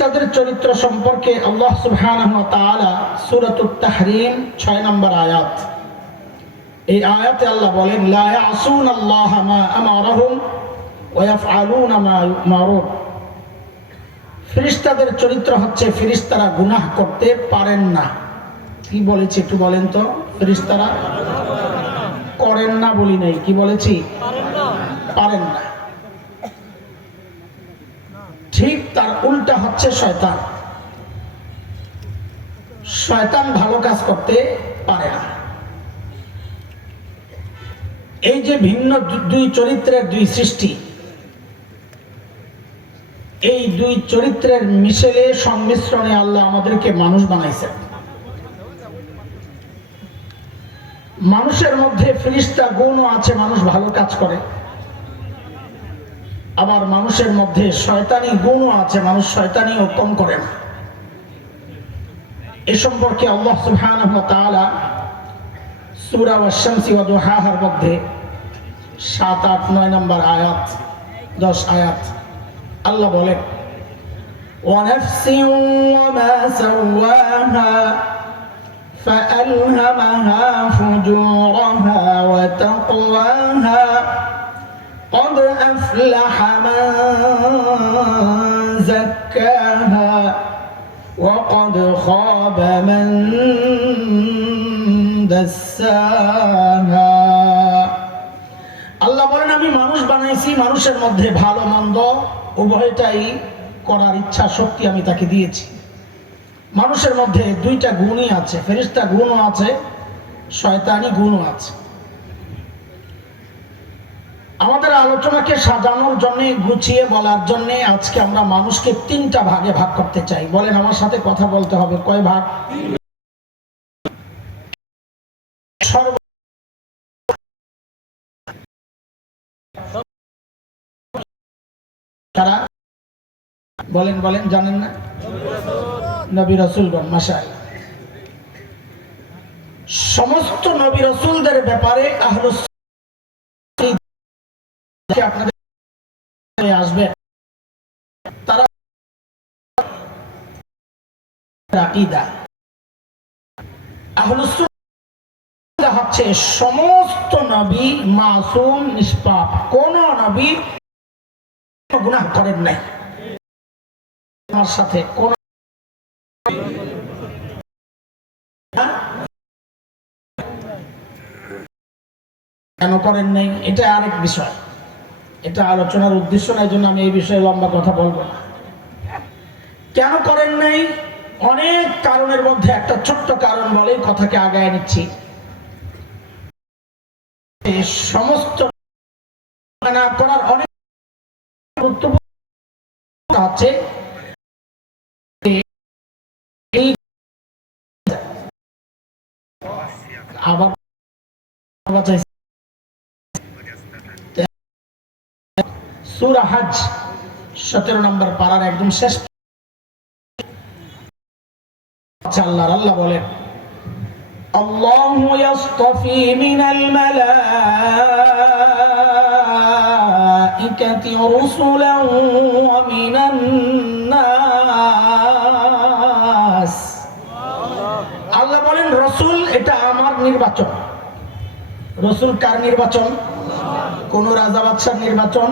ফিরিস্তাদের চরিত্র সম্পর্কে আল্লাহ সুবহানাহু ওয়া তাআলা সূরাতুত তাহরিম 6 নম্বর আয়াত। এই আয়াতে আল্লাহ বলেন, লা ইয়াসুনাল্লাহ মা আমারাহুম ওয়া ইয়াফআলুনা মা ইউমারুন। ফিরিস্তাদের চরিত্র হচ্ছে ফিরিস্তারা গুনাহ করতে পারেন না। কি বলেছি একটু বলেন তো? ফিরিস্তারা করেন না বলি নাই, কি বলেছি? পারেন না। ঠিক তার উল্টা হচ্ছে শয়তান। শয়তান ভালো কাজ করতে পারে না। এই যে ভিন্ন দুই চরিত্রের দুই সৃষ্টি, এই দুই চরিত্রের মিশেলে, সংমিশ্রণে আল্লাহ আমাদেরকে মানুষ বানাইছেন। মানুষের মধ্যে ফিরিস্তা গুণও আছে, মানুষ ভালো কাজ করে। আবার মানুষের মধ্যে শয়তানি গুণও আছে মানুষ শয়তানিও কম করে না এ সম্পর্কে আল্লাহ সুবহানাহু ওয়া তাআলা সূরা ওয়াশ-শামসি ওয়া দুহাহার মধ্যে 7 8 9 নম্বর আয়াত 10 আয়াত আল্লাহ বলেন ونفس وما سواها فألهمها فجورها وتقواها قد أفلح من زكاها وقد خاب من دساها আল্লাহ বলেন আমি মানুষ বানাইছি মানুষের মধ্যে ভালো মন্দ উভয়টাই করার ইচ্ছা শক্তি আমি তাকে দিয়েছি মানুষের মধ্যে দুইটা গুণই আছে ফেরিস্তা গুণও আছে শয়তানি গুণও আছে আমাদের আলোচনাকে সাজানোর জন্য, গুছিয়ে বলার জন্য আজকে আমরা মানুষকে তিনটা ভাগে ভাগ করতে চাই। বলেন, আমার সাথে কথা বলতে হবে। কয় ভাগ? তারা বলেন বলেন, জানেন না? নবী রসুলগণ মাসায় সমস্ত নবী রসুলদের ব্যাপারে আহলুস আপনাদের আসবে। তারা হচ্ছে সমস্ত নবী মাসুম, নিষ্পাপ। কোন নবী গুনাহ করেন নাই। আমার সাথে কোন কেন করেন নাই? এটা আরেক বিষয়। এটা আলোচনার উদ্দেশ্য নাই জন্য আমি এই বিষয়ে লম্বা কথা বলব না। কেন করেন নাই? অনেক কারণের মধ্যে একটা ছোট্ট কারণ বলেই কথাকে আগায় নিচ্ছি। সমস্ত না করার অনেক গুরুত্বপূর্ণ আছে। আবার বাঁচাইছে সুরা হজ সতেরো নম্বর পাড়ার একদম শেষ আচ্ছা আল্লাহ আল্লাহ বলেন الله يصطفي من الملائكة رسلا ومن الناس আল্লাহ বলেন রসুল এটা আমার নির্বাচন রসুল কার নির্বাচন কোন রাজা বাদশার নির্বাচন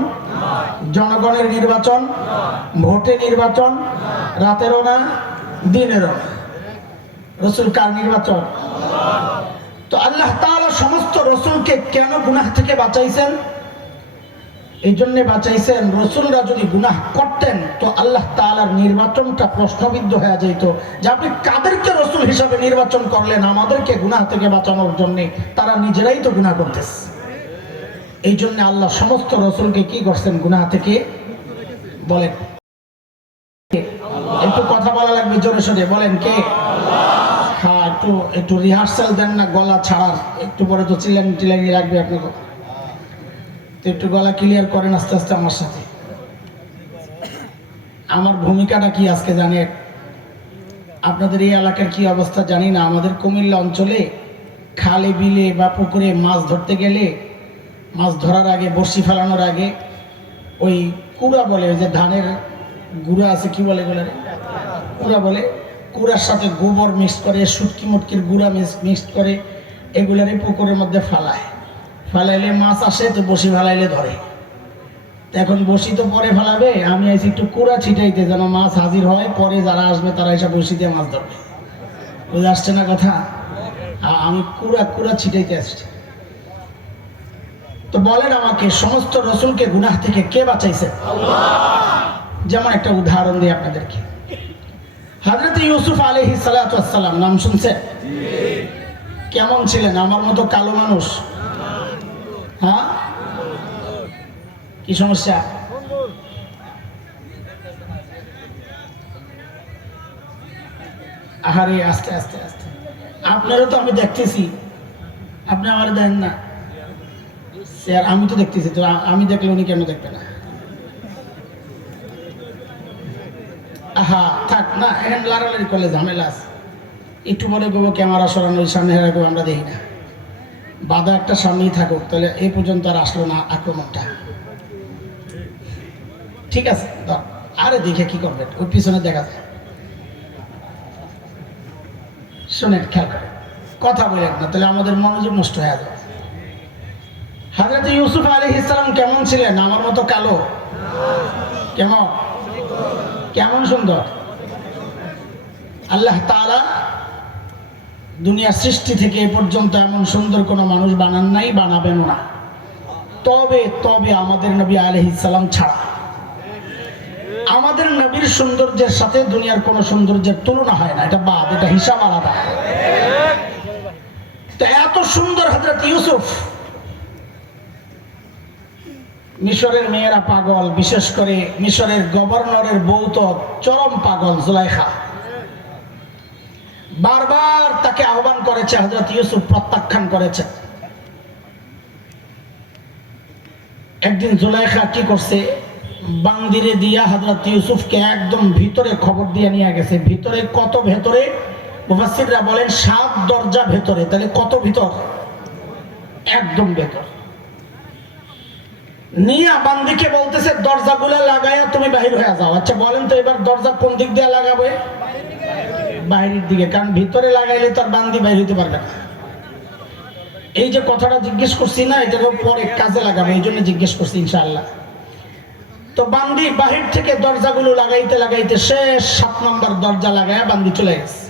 জনগণের নির্বাচন, ভোটে নির্বাচন, রাতেরও না, দিনেরও রসুল কার নির্বাচন? তো আল্লাহ তাআলা সমস্ত রসুলকে কেন গুনাহ থেকে বাঁচাইছেন? এই জন্য বাঁচাইছেন, রসুলরা যদি গুনাহ করতেন, তো আল্লাহ তাআলার নির্বাচনটা প্রশ্নবিদ্ধ হয়ে যেত যে আপনি কাদেরকে রসুল হিসাবে নির্বাচন করলেন, আমাদেরকে গুনাহ থেকে বাঁচানোর জন্যে তারা নিজেরাই তো গুনাহ করতেছে। এই জন্য আল্লাহ সমস্ত রসুলকে কি করছেন? গুনাহ থেকে বলেন। একটু কথা বলা লাগবে, জোরে সোরে বলেন কে? হ্যাঁ একটু একটু রিহার্সাল দেন না, গলা ছাড়ার। একটু পরে তো চিল্লানি টিলানি রাখবে আপনাকে। তো একটু গলা ক্লিয়ার করেন আস্তে আস্তে আমার সাথে। আমার ভূমিকাটা কি আজকে জানেন? আপনাদের এই এলাকার কি অবস্থা জানি না। আমাদের কুমিল্লা অঞ্চলে খালে বিলে বা পুকুরে মাছ ধরতে গেলে মাছ ধরার আগে, বড়শি ফেলানোর আগে, ওই কুড়া বলে যে ধানের গুঁড়া আছে, কি বলে এগুলা কুড়া বলে, কুড়ার সাথে গোবর মিক্স করে সুটকি মুটকির গুঁড়া মিক্স করে এগুলারই পুকুরের মধ্যে ফালায়। ফালাইলে মাছ আসে, তো বসি ফালাইলে ধরে। এখন বসি তো পরে ফেলাবে, আমি আইছি একটু কুড়া ছিটাইতে, যেন মাছ হাজির হয়, পরে যারা আসবে, তারা এসে বসি দিয়ে মাছ ধরবে। বুঝে আসছে না কথা? আমি কুড়া কুড়া ছিটাইতে আসছি। তো বলেন আমাকে, সমস্ত রসুলকে, গুনাহ থেকে কে বাঁচাইছে? যেমন একটা উদাহরণ দিই আপনাদেরকে। হাজরত ইউসুফ আলহি সালাম নাম শুনছে কেমন ছিলেন? আমার মতো কালো মানুষ? হ্যাঁ? কি সমস্যা? আহারে, আস্তে আস্তে আস্তে। আপনারও তো আমি দেখতেছি। আপনি আমার দেন না। স্যার আমি তো দেখতেছি, তো আমি দেখলে উনি কেন দেখবে না? থাক, না ঝামেলা একটু ক্যামেরা সামনে আমরা দেখি না। বাধা একটা সামনেই থাকুক, তাহলে এই পর্যন্ত আর আসলো না আক্রমণটা। ঠিক আছে। আরে দেখে কি ওই পিছনে দেখা যায়। কথা বলেন না, তাহলে আমাদের মনোযোগ নষ্ট হয়ে যাবে। হাজরত ইউসুফ আলী ইসলাম কেমন ছিলেন? আমার মতো কালো? কেমন? কেমন সুন্দর? আল্লাহ তাআলা দুনিয়ার সৃষ্টি থেকে এ পর্যন্ত এমন সুন্দর কোনো মানুষ বানান নাই বানাবেন না। তবে তবে আমাদের নবী আলহিসাল্লাম ছাড়া। আমাদের নবীর সৌন্দর্যের সাথে দুনিয়ার কোনো সৌন্দর্যের তুলনা হয় না। এটা বাদ, এটা হিসাব আলাদা। তো এত সুন্দর হজরত ইউসুফ মিশরের মেয়েরা পাগল, বিশেষ করে মিশরের গভর্নরের বউ তো চরম পাগল, জুলাইখা। বারবার তাকে আহ্বান করেছে হজরত ইউসুফ প্রত্যাখ্যান করেছে। একদিন জুলাইখা কি করছে? বান্দিরে দিয়া হজরত ইউসুফকে একদম ভিতরে খবর দিয়ে নিয়ে গেছে। ভিতরে কত ভেতরে? মুফাসসিররা বলেন, সাত দরজা ভেতরে। তাহলে কত ভিতর? একদম ভেতর। নিয়া বান্দিকে বলতেছে, দরজাগুলা লাগাইয়া তুমি বাহির হয়ে যাও। আচ্ছা বলেন তো এবার দরজা কোন দিক দিয়ে লাগাবে? বাইরের দিকে, কারণ ভিতরে লাগাইলে তো আর বান্দি বাইর হইতে পারবে না। এই যে কথাটা জিজ্ঞেস করছি না এটাকে পরে কাজে লাগাবে, এই জন্য জিজ্ঞেস করছি ইনশাআল্লাহ। তো বান্দি বাহির থেকে দরজাগুলো লাগাইতে লাগাইতে শেষ সাত নম্বর দরজা লাগায় বান্দি চলে গেছে।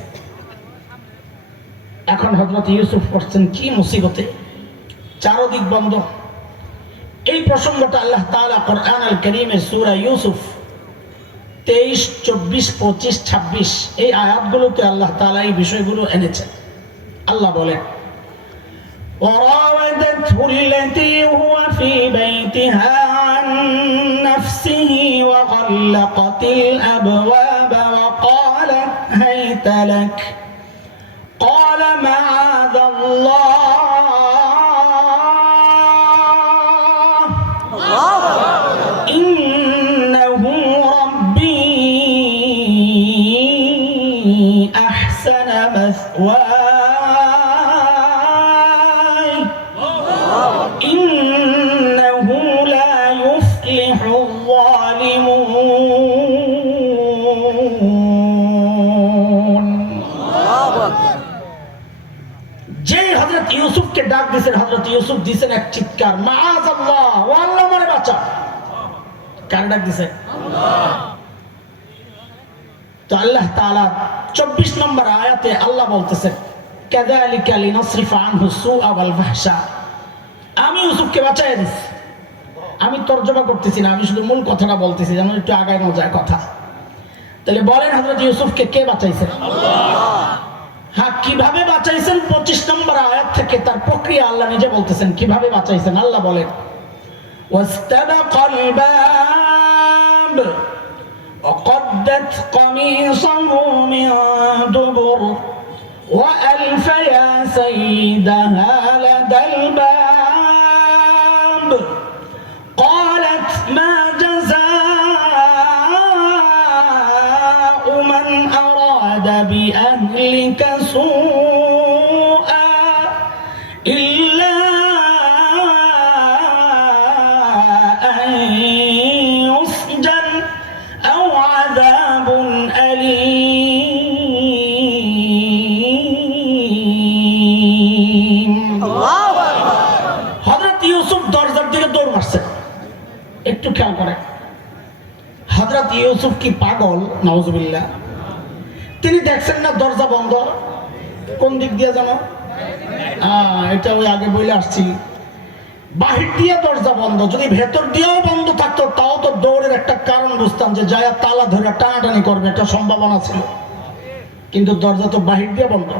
এখন হজরত ইউসুফ করছেন কি মুসিবতে? চারদিক বন্ধ। এই প্রসঙ্গটা আল্লাহ তাআলা কোরআন আল করিমের সূরা ইউসুফ তেইশ চব্বিশ পঁচিশ ছাব্বিশ এই আয়াতগুলোতে আল্লাহ তাআলা এই বিষয়গুলো এনেছেন আল্লাহ বলেন وراودته التي هو في بيتها عن نفسه وغلقت الأبواب وقالت هيت لك أحسن مثواي إنه لا يفلح الظالمون যে হজরত ইউসুফকে ডাক দিয়েছেন হজরত ইউসুফ দিয়েছেন এক চিৎকার মাআজ আল্লাহ ও আল্লাহ মানে বাঁচা কার ডাক দিছে তো আল্লাহ তাআলা চব্বিশ নম্বর আয়াতে আল্লাহ বলতেছেন আমি ইউসুফকে বাঁচাই দিছি। আমি তর্জমা করতেছি না, আমি শুধু মূল কথাটা বলতেছি একটু কথা। তাহলে বলেন হজরত ইউসুফকে কে বাঁচাইছেন? হ্যাঁ কীভাবে বাঁচাইছেন? পঁচিশ নম্বর আয়াত থেকে তার প্রক্রিয়া আল্লাহ নিজে বলতেছেন, কীভাবে বাঁচাইছেন? আল্লাহ বলেন ওয়াস্তাবাকাল বাব। وقدت قميصه من دبر وألف يا سيدها لدى الباب. قالت ما جزاء من أراد بأهلك سوءا দৌড় একটু খেয়াল করে। হযরত ইউসুফ কি পাগল? নাউজুবিল্লাহ। তিনি দেখছেন না দরজা বন্ধ? কোন দিক দিয়ে জানো এটা ওই আগে বলে আসছি। বাহির দিয়ে দরজা বন্ধ, যদি ভেতর দিয়েও বন্ধ থাকতো, তাও তো দৌড়ের একটা কারণ বুঝতাম যে যায় তালা ধরে টানাটানি করবে, একটা সম্ভাবনা ছিল। কিন্তু দরজা তো বাহির দিয়ে বন্ধ।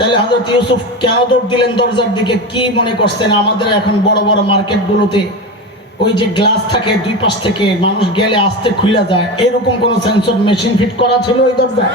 তাহলে হজরত ইউসুফ কেন দৌড় দিলেন দরজার দিকে কি মনে করছেন? আমাদের এখন বড় বড় মার্কেটগুলোতে ওই যে গ্লাস থাকে দুই পাশ থেকে মানুষ গেলে আস্তে খুলে যায়। এরকম কোনো সেন্সর মেশিন ফিট করা ছিল ওই দরজায়?